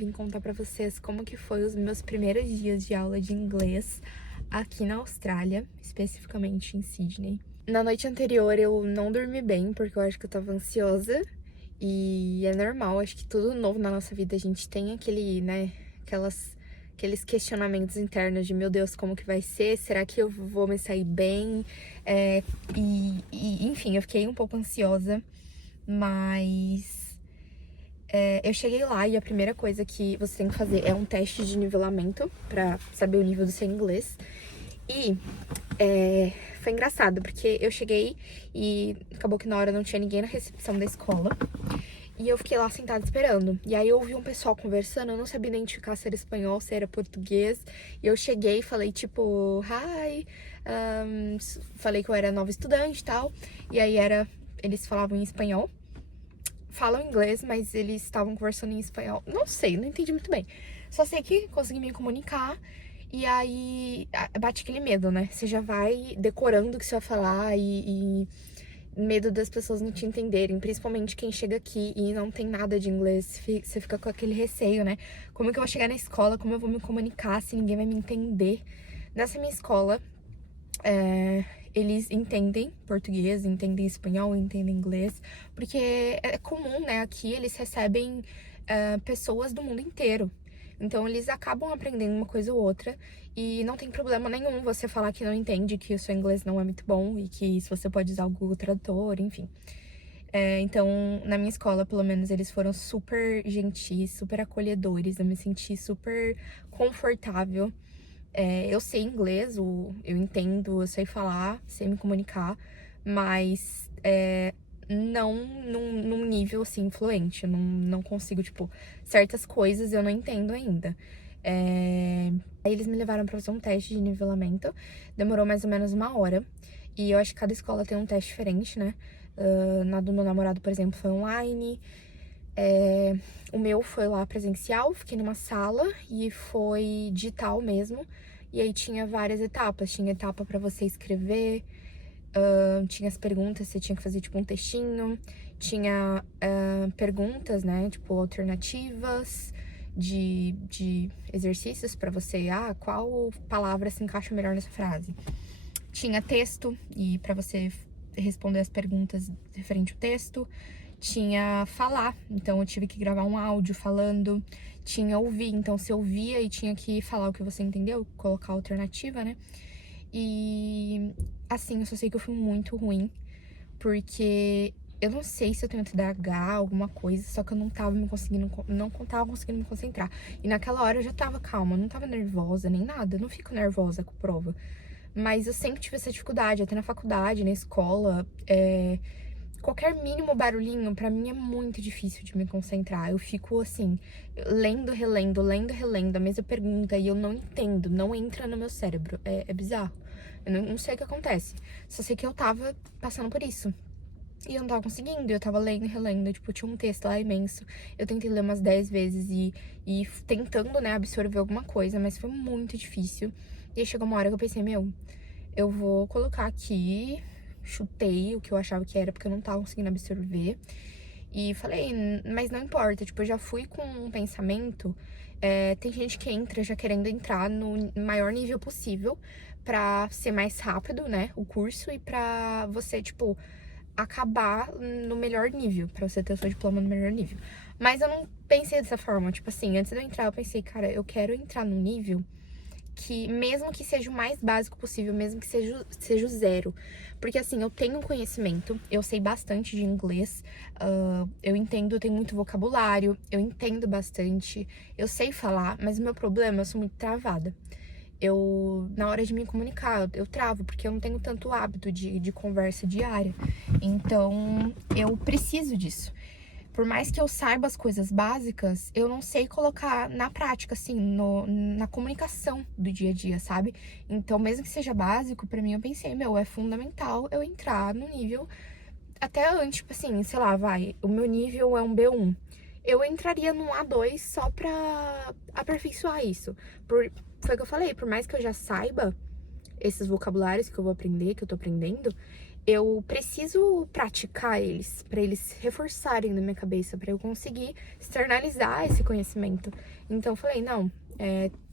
vim contar pra vocês como que foi os meus primeiros dias de aula de inglês aqui na Austrália, especificamente em Sydney. Na noite anterior eu não dormi bem, porque eu acho que eu tava ansiosa, e é normal, acho que tudo novo na nossa vida a gente tem aquele, né, aqueles questionamentos internos de, meu Deus, como que vai ser? Será que eu vou me sair bem? Enfim, eu fiquei um pouco ansiosa, mas eu cheguei lá e a primeira coisa que você tem que fazer é um teste de nivelamento pra saber o nível do seu inglês. E foi engraçado, porque eu cheguei e acabou que na hora não tinha ninguém na recepção da escola. E eu fiquei lá sentada esperando. E aí eu ouvi um pessoal conversando, eu não sabia identificar se era espanhol, se era português. E eu cheguei e falei, tipo, hi. Falei que eu era nova estudante e tal. E aí eles falavam em espanhol. Falam inglês, mas eles estavam conversando em espanhol. Não sei, não entendi muito bem. Só sei que consegui me comunicar. E aí bate aquele medo, né? Você já vai decorando o que você vai falar e medo das pessoas não te entenderem, principalmente quem chega aqui e não tem nada de inglês, você fica com aquele receio, né? Como que eu vou chegar na escola, como eu vou me comunicar se ninguém vai me entender? Nessa minha escola, eles entendem português, entendem espanhol, entendem inglês, porque é comum, né? Aqui eles recebem pessoas do mundo inteiro. Então, eles acabam aprendendo uma coisa ou outra e não tem problema nenhum você falar que não entende, que o seu inglês não é muito bom e que se você pode usar o Google Tradutor, enfim. Então, na minha escola, pelo menos, eles foram super gentis, super acolhedores, eu me senti super confortável. Eu sei inglês, eu entendo, eu sei falar, sei me comunicar, mas não num nível, assim, fluente. Eu não consigo, tipo, certas coisas eu não entendo ainda. Aí eles me levaram pra fazer um teste de nivelamento. Demorou mais ou menos 1 hora. E eu acho que cada escola tem um teste diferente, né? Na do meu namorado, por exemplo, foi online. O meu foi lá presencial, fiquei numa sala e foi digital mesmo. E aí tinha várias etapas. Tinha etapa pra você escrever, tinha as perguntas, você tinha que fazer tipo um textinho. Tinha perguntas, né, tipo alternativas de exercícios pra você, qual palavra se encaixa melhor nessa frase. Tinha texto, e pra você responder as perguntas referente ao texto. Tinha falar, então eu tive que gravar um áudio falando. Tinha ouvir, então você ouvia e tinha que falar o que você entendeu, colocar a alternativa, né? E assim, eu só sei que eu fui muito ruim, porque eu não sei se eu tenho TDAH, alguma coisa, só que eu não tava conseguindo me concentrar. E naquela hora eu já tava calma, não tava nervosa nem nada, eu não fico nervosa com prova. Mas eu sempre tive essa dificuldade, até na faculdade, na escola. Qualquer mínimo barulhinho, pra mim, é muito difícil de me concentrar. Eu fico, assim, lendo, relendo a mesma pergunta e eu não entendo, não entra no meu cérebro. É bizarro. Eu não sei o que acontece. Só sei que eu tava passando por isso. E eu não tava conseguindo, eu tava lendo e relendo, tipo, tinha um texto lá imenso. Eu tentei ler umas 10 vezes e tentando, né, absorver alguma coisa, mas foi muito difícil. E aí chegou uma hora que eu pensei, eu vou colocar aqui, chutei o que eu achava que era, porque eu não tava conseguindo absorver. E falei, mas não importa, tipo, eu já fui com um pensamento. Tem gente que entra já querendo entrar no maior nível possível pra ser mais rápido, né, o curso, e pra você, tipo, acabar no melhor nível, pra você ter o seu diploma no melhor nível. Mas eu não pensei dessa forma, tipo assim, antes de eu entrar, eu pensei, cara, eu quero entrar num nível que, mesmo que seja o mais básico possível, mesmo que seja o zero. Porque assim, eu tenho conhecimento, eu sei bastante de inglês, eu entendo, eu tenho muito vocabulário, eu entendo bastante, eu sei falar, mas o meu problema, eu sou muito travada. Na hora de me comunicar, eu travo, porque eu não tenho tanto hábito de conversa diária. Então, eu preciso disso. Por mais que eu saiba as coisas básicas, eu não sei colocar na prática, assim, na comunicação do dia a dia, sabe? Então, mesmo que seja básico, pra mim eu pensei, é fundamental eu entrar no nível até antes, tipo assim, sei lá, o meu nível é um B1. Eu entraria num A2 só pra aperfeiçoar isso. Foi o que eu falei, por mais que eu já saiba esses vocabulários que eu vou aprender, que eu tô aprendendo, eu preciso praticar eles, pra eles reforçarem na minha cabeça, pra eu conseguir externalizar esse conhecimento. Então eu falei, não,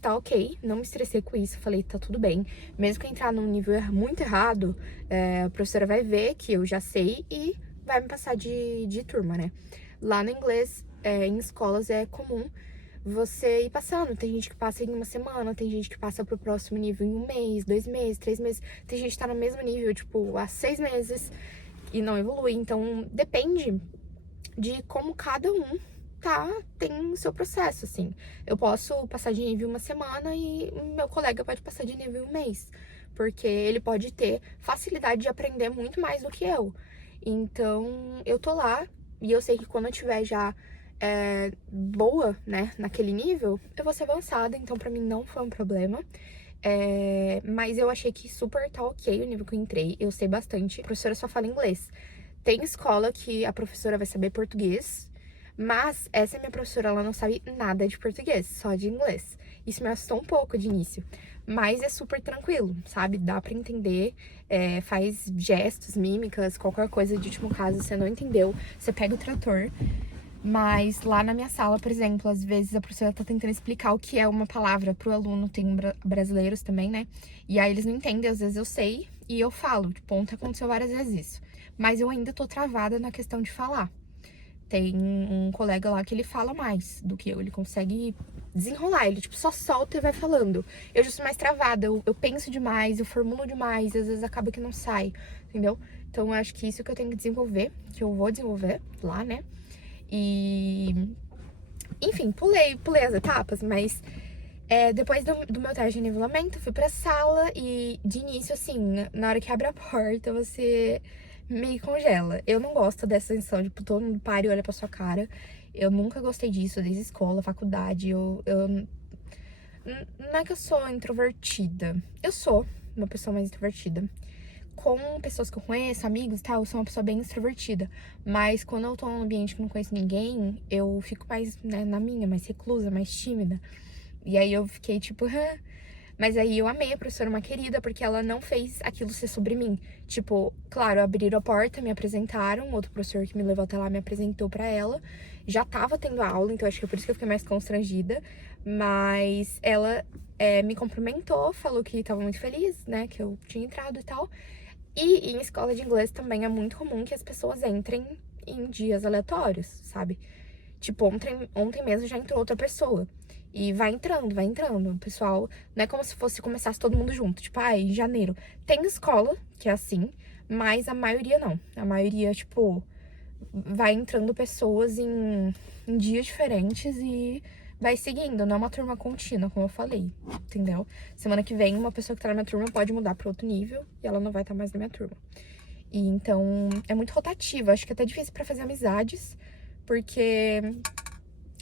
tá ok, não me estressei com isso, falei, tá tudo bem. Mesmo que eu entrar num nível muito errado, a professora vai ver que eu já sei e vai me passar de turma, né? Lá no inglês, em escolas, é comum você ir passando. Tem gente que passa em uma semana, tem gente que passa pro próximo nível em 1 mês, 2 meses, 3 meses. Tem gente que tá no mesmo nível, tipo, há 6 meses e não evolui. Então, depende de como cada um tem o seu processo, assim. Eu posso passar de nível uma semana e meu colega pode passar de nível 1 mês. Porque ele pode ter facilidade de aprender muito mais do que eu. Então, eu tô lá e eu sei que quando eu tiver já boa, né, naquele nível, eu vou ser avançada, então pra mim não foi um problema. Mas eu achei que super tá ok o nível que eu entrei, eu sei bastante. A professora só fala inglês. Tem escola que a professora vai saber português, mas essa minha professora, ela não sabe nada de português, só de inglês. Isso me assustou um pouco de início, mas é super tranquilo, sabe? Dá pra entender, faz gestos, mímicas, qualquer coisa de último caso, você não entendeu, você pega o trator. Mas lá na minha sala, por exemplo, às vezes a professora tá tentando explicar o que é uma palavra pro aluno, tem brasileiros também, né? E aí eles não entendem, às vezes eu sei e eu falo. Tipo, ontem aconteceu várias vezes isso. Mas eu ainda tô travada na questão de falar. Tem um colega lá que ele fala mais do que eu, ele consegue desenrolar, ele tipo só solta e vai falando. Eu já sou mais travada, eu penso demais, eu formulo demais, às vezes acaba que não sai, entendeu? Então eu acho que isso que eu tenho que desenvolver, que eu vou desenvolver lá, né? E, enfim, pulei as etapas, mas depois do meu teste de nivelamento, fui pra sala e de início, assim, na hora que abre a porta, você meio congela. Eu não gosto dessa sensação, tipo, todo mundo para e olha pra sua cara. Eu nunca gostei disso, desde escola, faculdade. Não é que eu sou introvertida. Eu sou uma pessoa mais introvertida. Com pessoas que eu conheço, amigos e tal, eu sou uma pessoa bem extrovertida. Mas quando eu tô num ambiente que não conheço ninguém, eu fico mais, né, na minha, mais reclusa, mais tímida. E aí eu fiquei tipo, hã? Mas aí eu amei a professora, uma querida, porque ela não fez aquilo ser sobre mim. Tipo, claro, abriram a porta, me apresentaram, outro professor que me levou até lá me apresentou pra ela. Já tava tendo aula, então acho que é por isso que eu fiquei mais constrangida. Mas ela me cumprimentou, falou que tava muito feliz, né, que eu tinha entrado e tal. E em escola de inglês também é muito comum que as pessoas entrem em dias aleatórios, sabe? Tipo, ontem mesmo já entrou outra pessoa. E vai entrando, vai entrando. O pessoal, não é como se fosse começasse todo mundo junto. Tipo, em janeiro. Tem escola que é assim, mas a maioria não. A maioria, tipo, vai entrando pessoas em dias diferentes e vai seguindo. Não é uma turma contínua, como eu falei, entendeu? Semana que vem, uma pessoa que tá na minha turma pode mudar pra outro nível e ela não vai estar mais na minha turma. E então, é muito rotativo. Acho que é até difícil pra fazer amizades, porque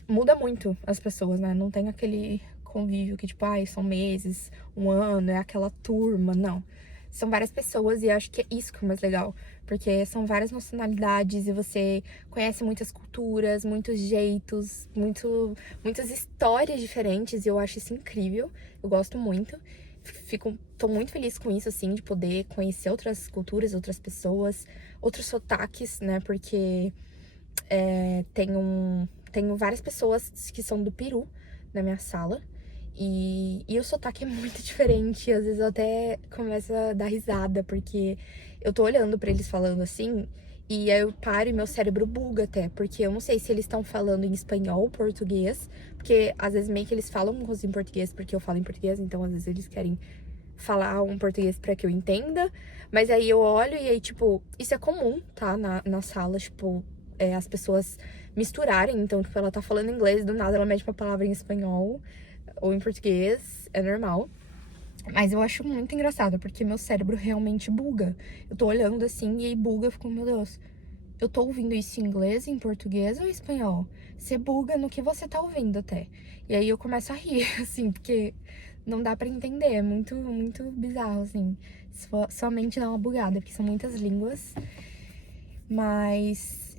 muda muito as pessoas, né? Não tem aquele convívio que, tipo, são meses, um ano, é aquela turma, não. São várias pessoas e acho que é isso que é o mais legal. Porque são várias nacionalidades e você conhece muitas culturas, muitos jeitos, muitas histórias diferentes e eu acho isso incrível. Eu gosto muito. Tô muito feliz com isso, assim, de poder conhecer outras culturas, outras pessoas, outros sotaques, né? Porque tenho várias pessoas que são do Peru na minha sala. E o sotaque é muito diferente. Às vezes eu até começo a dar risada, porque eu tô olhando pra eles falando assim, e aí eu paro e meu cérebro buga até, porque eu não sei se eles estão falando em espanhol ou português, porque às vezes meio que eles falam coisa em português, porque eu falo em português, então às vezes eles querem falar um português pra que eu entenda. Mas aí eu olho e aí, tipo, isso é comum, tá? Na sala, tipo, as pessoas misturarem. Então, tipo, ela tá falando inglês, do nada ela mete uma palavra em espanhol ou em português, é normal. Mas eu acho muito engraçado, porque meu cérebro realmente buga. Eu tô olhando assim e aí buga, eu fico, meu Deus, eu tô ouvindo isso em inglês, em português ou em espanhol? Você buga no que você tá ouvindo até. E aí eu começo a rir, assim, porque não dá pra entender, é muito, muito bizarro, assim. Somente dá uma bugada, porque são muitas línguas. Mas,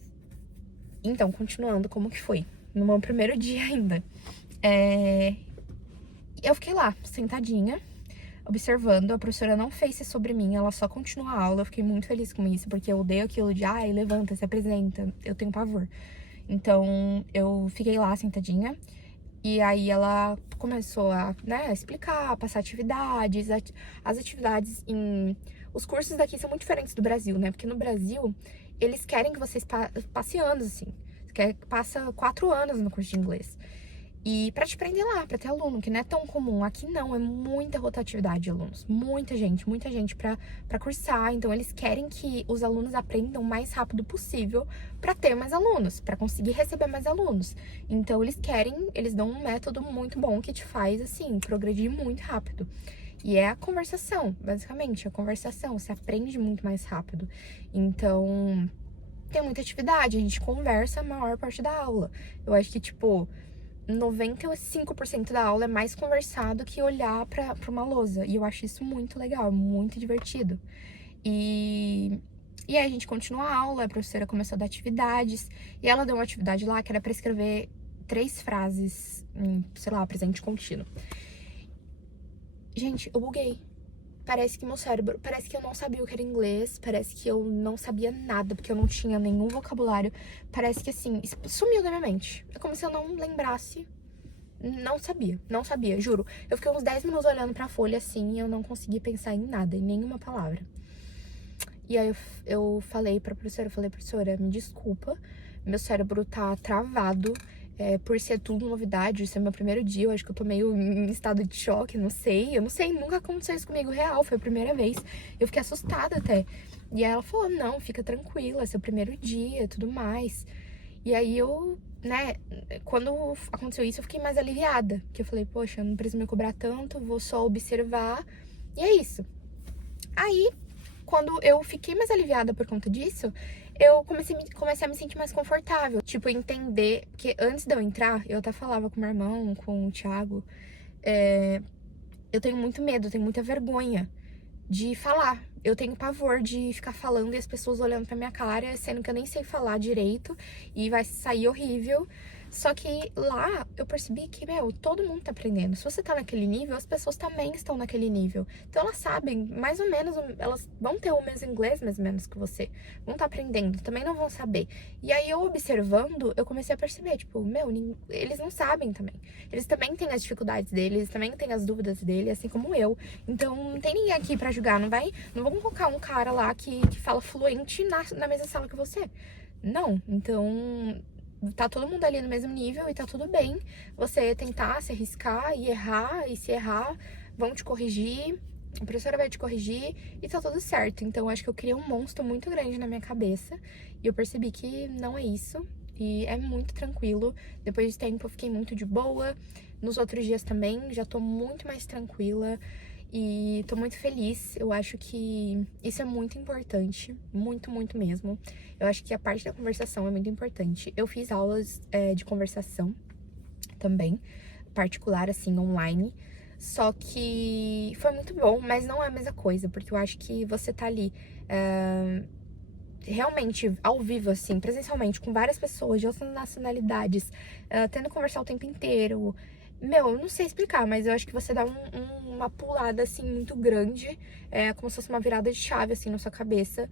então, continuando, como que foi? No meu primeiro dia ainda. Eu fiquei lá, sentadinha. observando. A professora não fez isso sobre mim, ela só continuou a aula. Eu fiquei muito feliz com isso, porque eu odeio aquilo de, ai, levanta, se apresenta. Eu tenho pavor. Então, eu fiquei lá sentadinha. E aí ela começou a, né, explicar, passar atividades. As atividades em... Os cursos daqui são muito diferentes do Brasil, né? Porque no Brasil, eles querem que vocês passe anos, assim. Passa 4 anos no curso de inglês. E pra te prender lá, pra ter aluno, que não é tão comum. Aqui não, é muita rotatividade de alunos. Muita gente pra cursar. Então, eles querem que os alunos aprendam o mais rápido possível pra ter mais alunos, pra conseguir receber mais alunos. Então, eles dão um método muito bom que te faz, assim, progredir muito rápido. E é a conversação, basicamente, a conversação. Você aprende muito mais rápido. Então, tem muita atividade, a gente conversa a maior parte da aula. Eu acho que, tipo, 95% da aula é mais conversado que olhar pra uma lousa. E eu acho isso muito legal, muito divertido. E aí a gente continua a aula, a professora começou a dar atividades. E ela deu uma atividade lá que era pra escrever 3 frases em, sei lá, presente contínuo. Gente, eu buguei. Parece que meu cérebro, parece que eu não sabia o que era inglês, parece que eu não sabia nada, porque eu não tinha nenhum vocabulário. Parece que, assim, sumiu da minha mente. É como se eu não lembrasse. Não sabia, juro. Eu fiquei uns 10 minutos olhando pra folha, assim, e eu não consegui pensar em nada, em nenhuma palavra. E aí eu falei pra professora, professora, me desculpa, meu cérebro tá travado. Por ser tudo novidade, isso é meu primeiro dia, eu acho que eu tô meio em estado de choque, não sei. Eu não sei, nunca aconteceu isso comigo real, foi a primeira vez. Eu fiquei assustada até. E aí ela falou, não, fica tranquila, é seu primeiro dia e tudo mais. E aí eu, né, quando aconteceu isso, eu fiquei mais aliviada. Porque eu falei, poxa, eu não preciso me cobrar tanto, vou só observar. E é isso. Aí, quando eu fiquei mais aliviada por conta disso, eu comecei a me sentir mais confortável. Tipo, entender que antes de eu entrar, eu até falava com meu irmão, com o Thiago, eu tenho muito medo, eu tenho muita vergonha de falar. Eu tenho pavor de ficar falando e as pessoas olhando pra minha cara, sendo que eu nem sei falar direito e vai sair horrível. Só que lá eu percebi que, meu, todo mundo tá aprendendo. Se você tá naquele nível, as pessoas também estão naquele nível. Então elas sabem, mais ou menos, elas vão ter o mesmo inglês, mais ou menos, que você. Vão estar aprendendo, também não vão saber. E aí eu observando, eu comecei a perceber, tipo, meu, eles não sabem também. Eles também têm as dificuldades deles, eles também têm as dúvidas dele, assim como eu. Então não tem ninguém aqui pra julgar, não vão colocar um cara lá que fala fluente na mesma sala que você. Não, então tá todo mundo ali no mesmo nível e tá tudo bem você tentar se arriscar e errar, e se errar, vão te corrigir, a professora vai te corrigir e tá tudo certo. Então, acho que eu criei um monstro muito grande na minha cabeça e eu percebi que não é isso e é muito tranquilo. Depois de tempo, eu fiquei muito de boa. Nos outros dias também, já tô muito mais tranquila e tô muito feliz. Eu acho que isso é muito importante, muito, muito mesmo. Eu acho que a parte da conversação é muito importante. Eu fiz aulas de conversação também, particular, assim, online. Só que foi muito bom, mas não é a mesma coisa, porque eu acho que você tá ali realmente ao vivo, assim, presencialmente, com várias pessoas de outras nacionalidades, tendo que conversar o tempo inteiro. Meu, eu não sei explicar, mas eu acho que você dá uma pulada, assim, muito grande, como se fosse uma virada de chave, assim, na sua cabeça.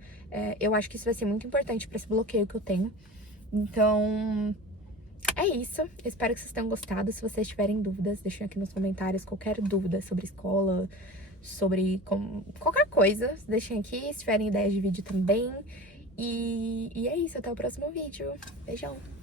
Eu acho que isso vai ser muito importante pra esse bloqueio que eu tenho. Então, é isso. Eu espero que vocês tenham gostado. Se vocês tiverem dúvidas, deixem aqui nos comentários qualquer dúvida sobre escola, sobre qualquer coisa. Deixem aqui, se tiverem ideias de vídeo também. E é isso, até o próximo vídeo. Beijão!